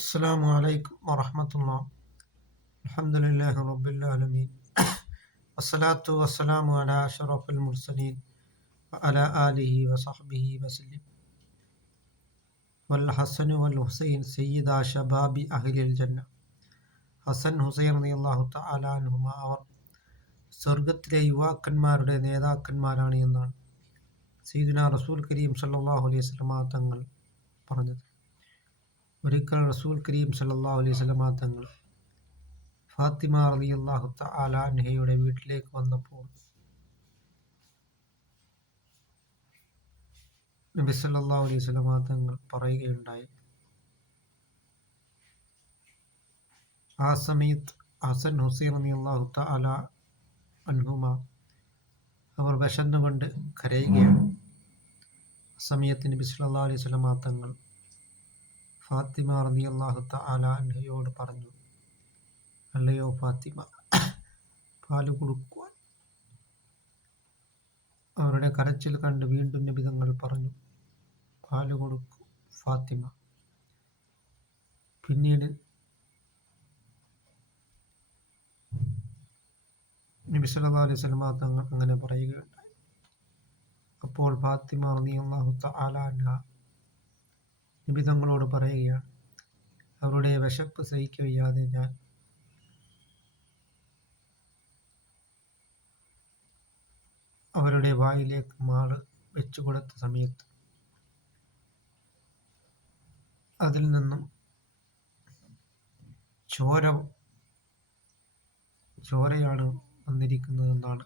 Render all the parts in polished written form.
السلام عليكم ورحمة الله. الحمد لله رب العالمين. والصلاة والسلام على أشرف المرسلين وعلى آله وصحبه وسلم. والحسن والحسين سيدا شباب أهل الجنة. ഹസൻ ഹുസൈൻ റളിയല്ലാഹു തആല അൻഹുമ അവർ സ്വർഗത്തിലെ യുവാക്കന്മാരുടെ നേതാക്കന്മാരാണ് എന്നാണ് സയ്യിദുനാ റസൂൽ കരീം സല്ലല്ലാഹു അലൈഹി വസല്ലമ തങ്ങൾ പറഞ്ഞത്. ഒരിക്കൽ റസൂൽ കരീം സല്ലല്ലാഹു അലൈഹി വസല്ലമ തങ്ങൾ ഫാത്തിമ റളിയല്ലാഹു തആല അൻഹയുടെ വീട്ടിലേക്ക് വന്നപ്പോൾ നബി സല്ലല്ലാഹു അലൈഹി വസല്ലമ തങ്ങൾ പറയുകയുണ്ടായി, ആ സമയത്ത് ഹസൻ ഹുസൈൻ റളിയല്ലാഹു തആല അൻഹുമ അവർ വിശന്നുകൊണ്ട് കരയുകയാണ്. ആ സമയത്ത് നബി സല്ലല്ലാഹു അലൈഹി വസല്ലമ തങ്ങൾ ഫാത്തിമ റളിയല്ലാഹു തആല അൻഹയോട് പറഞ്ഞു, അല്ലയോ ഫാത്തിമ, പാല് കൊടുക്കുവാൻ. അവരുടെ കരച്ചിൽ കണ്ട് വീണ്ടും നബി തങ്ങൾ പറഞ്ഞു, പാല് കൊടുക്കൂ ഫാത്തിമ. പിന്നീട് നബി സല്ലല്ലാഹു അലൈഹി വസല്ലമ തങ്ങൾ അങ്ങനെ പറയുകയുണ്ടായി. അപ്പോൾ ഫാത്തിമ റളിയല്ലാഹു തആല അൻഹ നബി തങ്ങളോട് പറയുകയാണ്, അവരുടെ വിശപ്പ് സഹിക്കവയ്യാതെ ഞാൻ അവരുടെ വായിലേക്ക് മാള് വെച്ചു കൊടുത്ത സമയത്ത് അതിൽ നിന്നും ചോരയാണ് വന്നിരിക്കുന്നതെന്നാണ്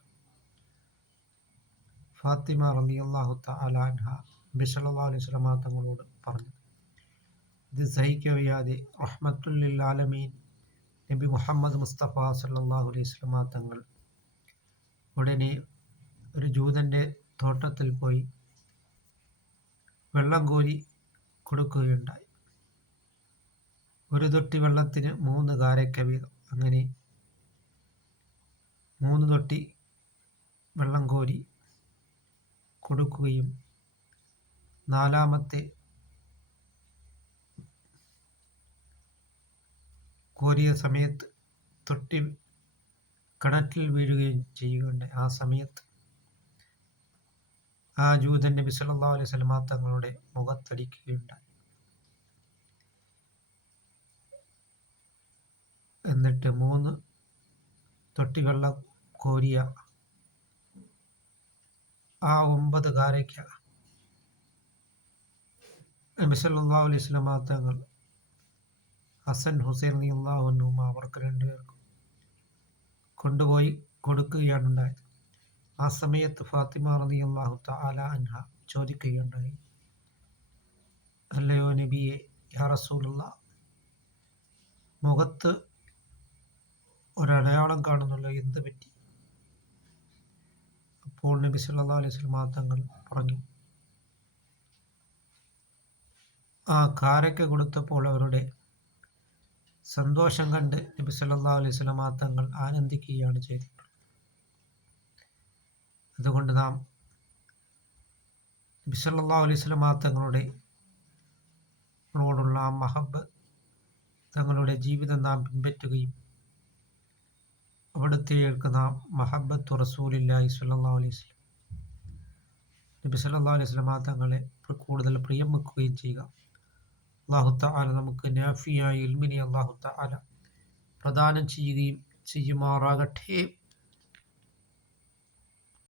ഫാത്തിമ റളിയല്ലാഹു തആല അൻഹ നബി സല്ലല്ലാഹു അലൈഹി വസല്ലമ തങ്ങളോട് പറഞ്ഞത്. ഇത് സഹിക്കവയ്യാതെ റഹ്മത്തുൽ ലിൽ ആലമീൻ നബി മുഹമ്മദ് മുസ്തഫ സല്ലല്ലാഹു അലൈഹി വസല്ലമ തങ്ങൾ ഉടനെ ഒരു ജൂതൻ്റെ തോട്ടത്തിൽ പോയി വെള്ളം കോരി കൊടുക്കുകയുണ്ടായി. ഒരു തൊട്ടി വെള്ളത്തിന് 3 കാരക്ക വീതം, അങ്ങനെ 3 തൊട്ടി വെള്ളം കോരി കൊടുക്കുകയും 4-മത്തെ കോരിയ സമയത്ത് തൊട്ടി കിണറ്റിൽ വീഴുകയും ചെയ്യുകയുണ്ടായി. ആ സമയത്ത് ആ ജൂതൻ നബി സല്ലല്ലാഹു അലൈഹി വസല്ലമ തങ്ങളുടെ മുഖത്തടിക്കുകയുണ്ടായി. എന്നിട്ട് 3 തൊട്ടി വെള്ളം കോരിയ ആ 9 കാരയ്ക്ക നബി സല്ലല്ലാഹു അലൈഹി വസല്ലമ തങ്ങൾ ഹസൻ ഹുസൈൻ റളിയല്ലാഹു അൻഹുമ അവർക്ക് 2 പേർക്കും കൊണ്ടുപോയി കൊടുക്കുകയാണ് ഉണ്ടായത്. ആ സമയത്ത് ഫാത്തിമ റളിയല്ലാഹു തആല അൻഹ ചോദിക്കുകയുണ്ടായി, അല്ലയോ നബിയെ, യാ റസൂലുള്ളാഹ്, മുഖത്ത് ഒരടയാളം കാണുന്നല്ലോ, എന്ത് പറ്റി? അപ്പോൾ നബി സല്ലല്ലാഹു അലൈഹി വസല്ലമ തങ്ങൾ പറഞ്ഞു, ആ കാരക്ക കൊടുത്തപ്പോൾ അവരുടെ സന്തോഷം കണ്ട് നബി സല്ലല്ലാഹു അലൈഹി വസല്ലമ തങ്ങൾ ആനന്ദിക്കുകയാണ് ചെയ്തത്. അതുകൊണ്ട് നാം നബി സല്ലല്ലാഹു അലൈഹി വസല്ലമ തങ്ങളോടുള്ള ആ മഹബ്ബത്ത്, തങ്ങളുടെ ജീവിതം നാം പിൻപറ്റുകയും അവിടുത്തേക്ക് നാം മഹബ്ബത്തു റസൂലില്ലാഹി സ്വല്ലല്ലാഹു അലൈഹി വസല്ലം, നബി സല്ലല്ലാഹു അലൈഹി വസല്ലമ തങ്ങളെ കൂടുതൽ പ്രിയം വെക്കുകയും ചെയ്യുക. അല്ലാഹു തആല നമുക്ക് നാഫിയായ ഇൽമിനെ അല്ലാഹു തആല പ്രദാനം ചെയ്യുകയും ചെയ്യുമാറാകട്ടെ.